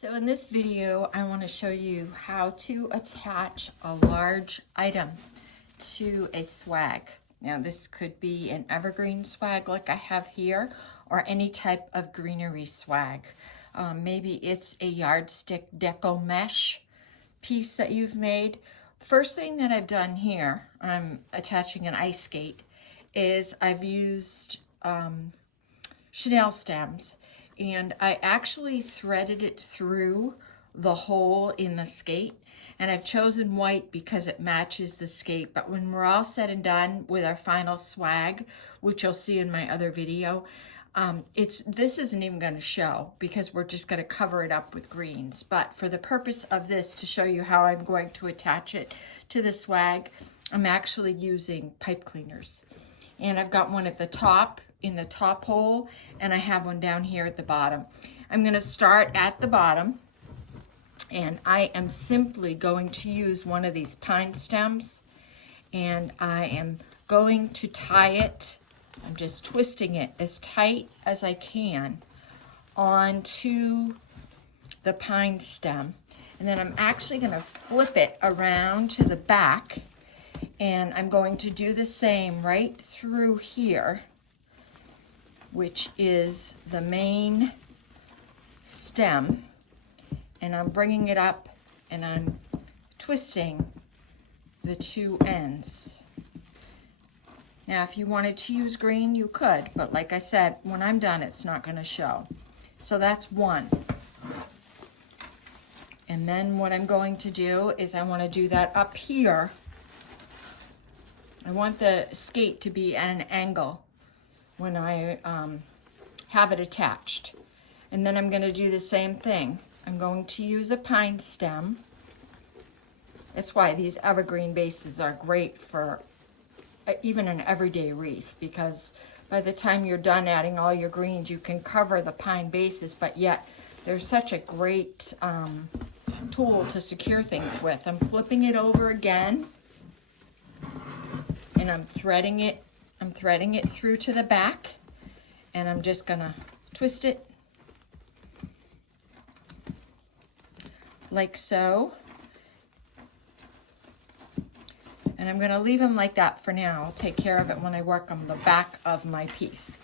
So in this video, I want to show you how to attach a large item to a swag. Now this could be an evergreen swag like I have here, or any type of greenery swag. Maybe it's a yardstick deco mesh piece that you've made. First thing that I've done here, I'm attaching an ice skate, is I've used chenille stems, and I actually threaded it through the hole in the skate, and I've chosen white because it matches the skate. But when we're all said and done with our final swag, which you'll see in my other video, this isn't even going to show because we're just going to cover it up with greens. But for the purpose of this, to show you how I'm going to attach it to the swag, I'm actually using pipe cleaners. And I've got one at the top, in the top hole, and I have one down here at the bottom. I'm going to start at the bottom, and I am simply going to use one of these pine stems, and I am going to tie it, I'm just twisting it as tight as I can onto the pine stem, and then I'm actually going to flip it around to the back, and I'm going to do the same right through here, which is the main stem, and I'm bringing it up and I'm twisting the two ends. Now if you wanted to use green, you could, but like I said, when I'm done, it's not going to show. So that's one. And then what I'm going to do is I want to do that up here. I want the skate to be at an angle when I have it attached. And then I'm going to do the same thing. I'm going to use a pine stem. That's why these evergreen bases are great for even an everyday wreath, because by the time you're done adding all your greens, you can cover the pine bases, but yet they're such a great tool to secure things with. I'm flipping it over again, and I'm threading it through to the back, and I'm just gonna twist it like so. And I'm gonna leave them like that for now. I'll take care of it when I work on the back of my piece.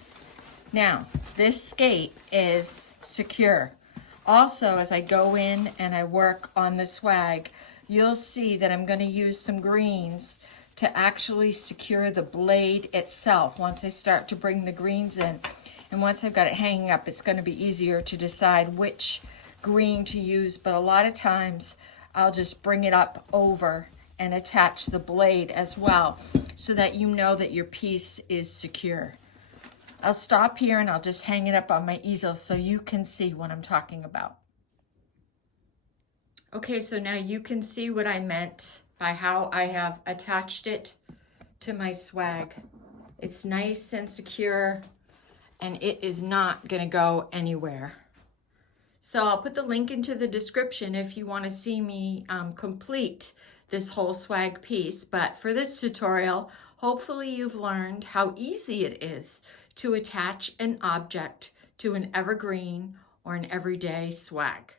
Now, this skate is secure. Also, as I go in and I work on the swag, you'll see that I'm gonna use some greens to actually secure the blade itself once I start to bring the greens in. And once I've got it hanging up, it's going to be easier to decide which green to use. But a lot of times I'll just bring it up over and attach the blade as well, so that you know that your piece is secure. I'll stop here and I'll just hang it up on my easel so you can see what I'm talking about. Okay, so now you can see what I meant by how I have attached it to my swag. It's nice and secure, and it is not going to go anywhere. So I'll put the link into the description if you want to see me complete this whole swag piece. But for this tutorial, hopefully you've learned how easy it is to attach an object to an evergreen or an everyday swag.